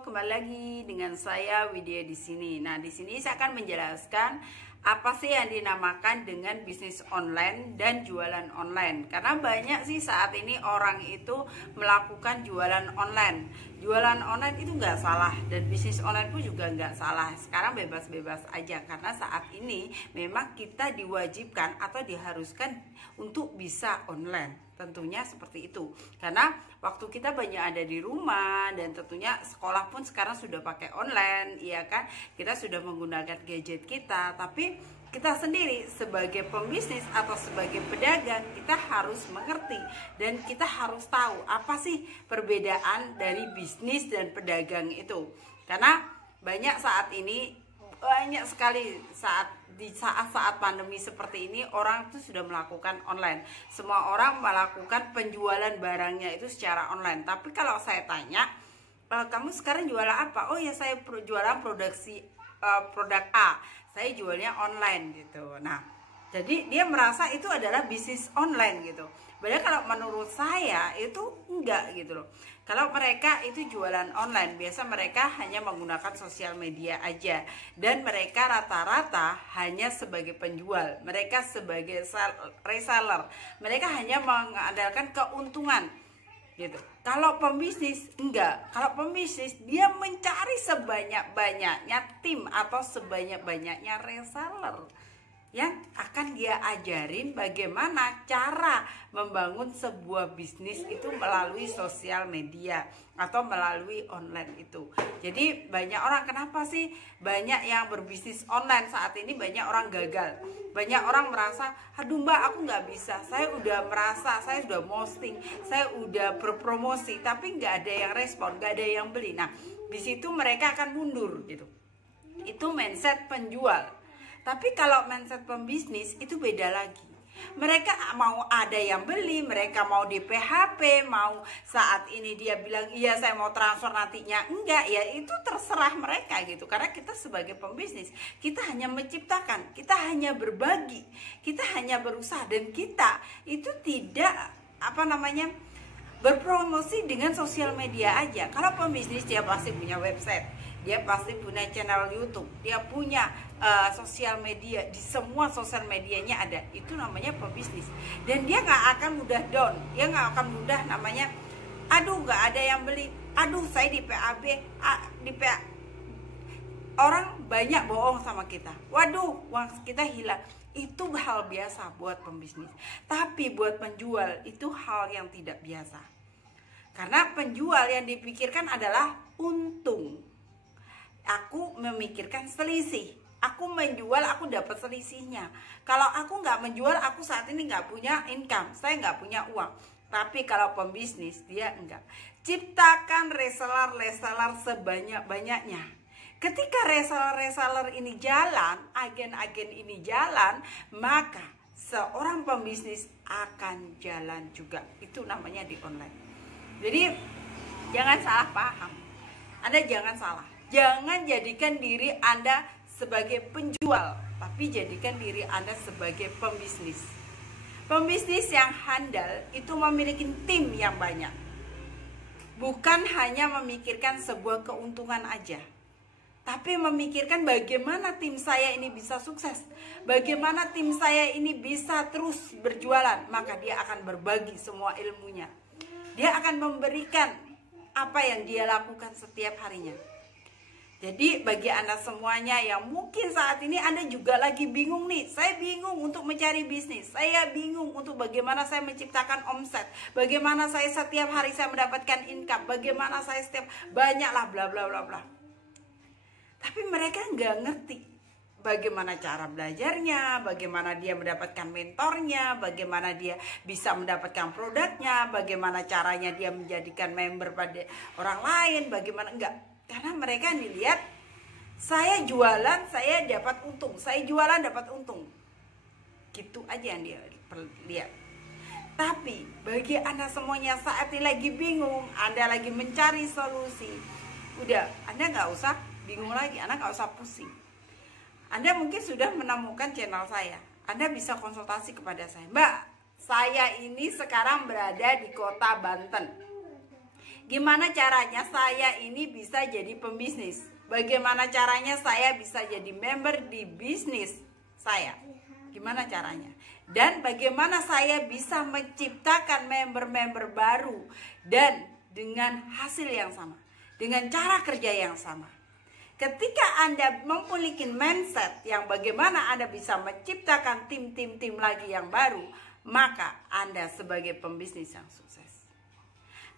kembali lagi dengan saya Widya di sini. Nah, di sini saya akan menjelaskan apa sih yang dinamakan dengan bisnis online dan jualan online. Karena banyak sih saat ini orang itu melakukan jualan online. Jualan online itu nggak salah dan bisnis online pun juga nggak salah. Sekarang bebas-bebas aja karena saat ini memang kita diwajibkan atau diharuskan untuk bisa online. Tentunya seperti itu. Karena waktu kita banyak ada di rumah dan tentunya sekolah pun sekarang sudah pakai online, iya kan? Kita sudah menggunakan gadget kita, tapi kita sendiri sebagai pembisnis atau sebagai pedagang kita harus mengerti dan kita harus tahu apa sih perbedaan dari bisnis dan pedagang itu. Karena banyak saat ini banyak sekali di saat pandemi seperti ini orang tuh sudah melakukan online. Semua orang melakukan penjualan barangnya itu secara online. Tapi kalau saya tanya, kamu sekarang jualan apa? Oh ya, saya jualan produk A. Saya jualnya online gitu. Nah, jadi dia merasa itu adalah bisnis online gitu. Padahal kalau menurut saya itu enggak gitu loh. Kalau mereka itu jualan online, biasa mereka hanya menggunakan sosial media aja. Dan mereka rata-rata hanya sebagai penjual. Mereka sebagai reseller. Mereka hanya mengandalkan keuntungan gitu. Kalau pembisnis enggak. Kalau pembisnis dia mencari sebanyak-banyaknya tim atau sebanyak-banyaknya reseller yang akan dia ajarin bagaimana cara membangun sebuah bisnis itu melalui sosial media atau melalui online itu. Jadi banyak orang, kenapa sih banyak yang berbisnis online saat ini, banyak orang gagal. Banyak orang merasa, aduh mbak aku nggak bisa, saya udah merasa, saya sudah posting, saya udah berpromosi tapi nggak ada yang respon, nggak ada yang beli. Nah di situ mereka akan mundur gitu. Itu mindset penjual. Tapi kalau mindset pembisnis itu beda lagi. Mereka mau ada yang beli, mereka mau di PHP, mau saat ini dia bilang iya saya mau transfer nantinya enggak, ya itu terserah mereka gitu. Karena kita sebagai pembisnis, kita hanya menciptakan, kita hanya berbagi, kita hanya berusaha dan kita itu tidak berpromosi dengan sosial media aja. Kalau pembisnis dia pasti punya website, dia pasti punya channel YouTube, dia punya sosial media, di semua sosial medianya ada. Itu namanya pembisnis. Dan dia nggak akan mudah down, dia nggak akan mudah namanya, aduh nggak ada yang beli, aduh saya di PAB, orang banyak bohong sama kita, waduh uang kita hilang. Itu hal biasa buat pembisnis. Tapi buat penjual itu hal yang tidak biasa. Karena penjual yang dipikirkan adalah untung. Aku memikirkan selisih. Aku menjual, aku dapat selisihnya. Kalau aku nggak menjual, aku saat ini nggak punya income, saya nggak punya uang. Tapi kalau pembisnis, dia enggak. Ciptakan reseller sebanyak-banyaknya. Ketika reseller ini jalan, agen-agen ini jalan, maka seorang pembisnis akan jalan juga. Itu namanya di online. Jadi jangan salah paham. Anda jangan salah. Jangan jadikan diri Anda sebagai penjual, tapi jadikan diri Anda sebagai pembisnis. Pembisnis yang handal itu memiliki tim yang banyak. Bukan hanya memikirkan sebuah keuntungan aja, tapi memikirkan bagaimana tim saya ini bisa sukses, bagaimana tim saya ini bisa terus berjualan. Maka dia akan berbagi semua ilmunya. Dia akan memberikan apa yang dia lakukan setiap harinya. Jadi bagi Anda semuanya yang mungkin saat ini Anda juga lagi bingung nih, saya bingung untuk mencari bisnis, saya bingung untuk bagaimana saya menciptakan omset, bagaimana saya setiap hari saya mendapatkan income, bagaimana saya setiap banyaklah bla bla bla bla. Tapi mereka nggak ngerti bagaimana cara belajarnya, bagaimana dia mendapatkan mentornya, bagaimana dia bisa mendapatkan produknya, bagaimana caranya dia menjadikan member pada orang lain, bagaimana enggak. Karena mereka dilihat, saya jualan, saya dapat untung, saya jualan dapat untung. Gitu aja yang dia lihat. Tapi bagi Anda semuanya saat ini lagi bingung, Anda lagi mencari solusi, udah, Anda nggak usah bingung lagi, Anda nggak usah pusing. Anda mungkin sudah menemukan channel saya, Anda bisa konsultasi kepada saya. Mbak, saya ini sekarang berada di kota Banten. Gimana caranya saya ini bisa jadi pembisnis? Bagaimana caranya saya bisa jadi member di bisnis saya? Gimana caranya? Dan bagaimana saya bisa menciptakan member-member baru dan dengan hasil yang sama, dengan cara kerja yang sama. Ketika Anda memiliki mindset yang bagaimana Anda bisa menciptakan tim lagi yang baru, maka Anda sebagai pembisnis yang sukses.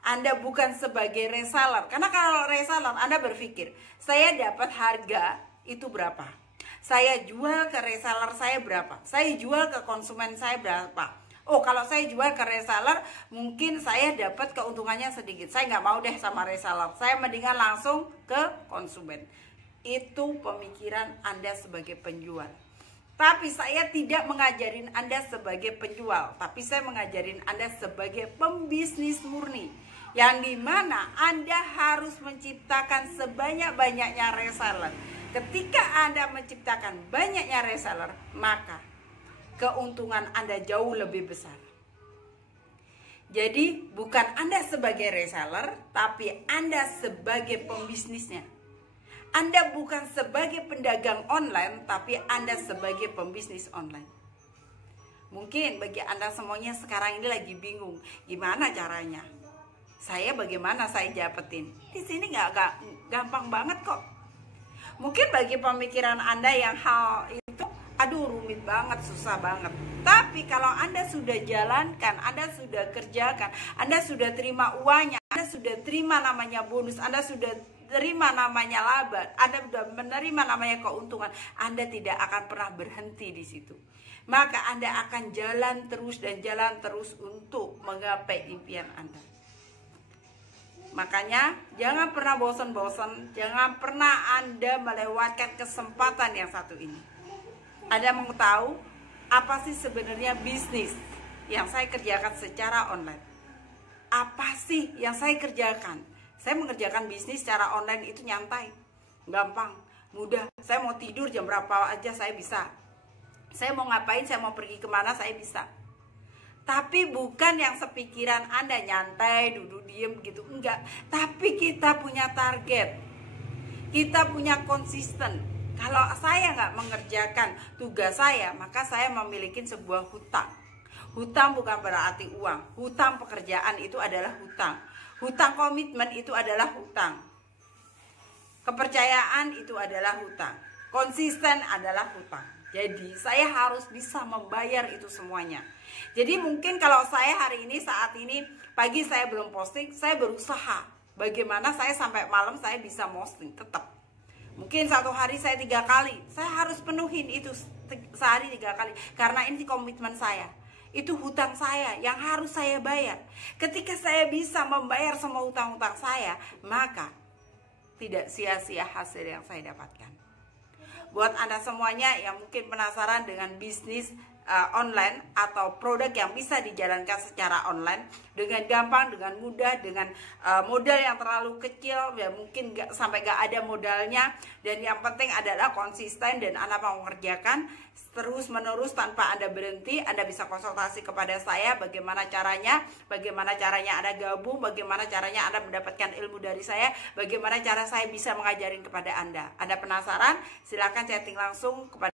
Anda bukan sebagai reseller. Karena kalau reseller Anda berpikir, saya dapat harga itu berapa? Saya jual ke reseller saya berapa? Saya jual ke konsumen saya berapa? Oh, kalau saya jual ke reseller, mungkin saya dapat keuntungannya sedikit. Saya nggak mau deh sama reseller. Saya mendingan langsung ke konsumen. Itu pemikiran Anda sebagai penjual. Tapi saya tidak mengajarin Anda sebagai penjual, tapi saya mengajarin Anda sebagai pembisnis murni. Yang dimana Anda harus menciptakan sebanyak-banyaknya reseller. Ketika Anda menciptakan banyaknya reseller, maka keuntungan Anda jauh lebih besar. Jadi bukan Anda sebagai reseller, tapi Anda sebagai pembisnisnya. Anda bukan sebagai pedagang online, tapi Anda sebagai pembisnis online. Mungkin bagi Anda semuanya sekarang ini lagi bingung, gimana caranya? Bagaimana saya dapetin? Di sini nggak gampang banget kok. Mungkin bagi pemikiran Anda yang hal itu, aduh rumit banget, susah banget. Tapi kalau Anda sudah jalankan, Anda sudah kerjakan, Anda sudah terima uangnya, Anda sudah terima namanya bonus, Anda sudah terima namanya laba, Anda sudah menerima namanya keuntungan, Anda tidak akan pernah berhenti di situ. Maka Anda akan jalan terus dan jalan terus untuk menggapai impian Anda. Makanya jangan pernah bosan-bosan, jangan pernah Anda melewatkan kesempatan yang satu ini. Anda mau tahu apa sih sebenarnya bisnis yang saya kerjakan secara online? Apa sih yang saya kerjakan? Saya mengerjakan bisnis secara online itu nyantai, gampang, mudah. Saya mau tidur jam berapa aja saya bisa. Saya mau ngapain, saya mau pergi kemana saya bisa. Tapi bukan yang sepikiran Anda nyantai, duduk diem gitu, enggak. Tapi kita punya target, kita punya konsisten. Kalau saya nggak mengerjakan tugas saya, maka saya memiliki sebuah hutang. Hutang bukan berarti uang. Hutang pekerjaan itu adalah hutang. Hutang komitmen itu adalah hutang. Kepercayaan itu adalah hutang. Konsisten adalah hutang. Jadi saya harus bisa membayar itu semuanya. Jadi mungkin kalau saya hari ini, saat ini, pagi saya belum posting, saya berusaha. Bagaimana saya sampai malam saya bisa posting tetap. Mungkin satu hari saya 3 kali, saya harus penuhin itu sehari 3 kali. Karena ini komitmen saya. Itu hutang saya yang harus saya bayar. Ketika saya bisa membayar semua hutang-hutang saya, maka tidak sia-sia hasil yang saya dapatkan. Buat Anda semuanya yang mungkin penasaran dengan bisnis online atau produk yang bisa dijalankan secara online dengan gampang, dengan mudah, dengan modal yang terlalu kecil, ya mungkin sampai gak ada modalnya, dan yang penting adalah konsisten dan Anda mau mengerjakan terus menerus tanpa Anda berhenti. Anda bisa konsultasi kepada saya bagaimana caranya Anda gabung, bagaimana caranya Anda mendapatkan ilmu dari saya, bagaimana cara saya bisa mengajarin kepada Anda. Anda penasaran? Silakan chatting langsung kepada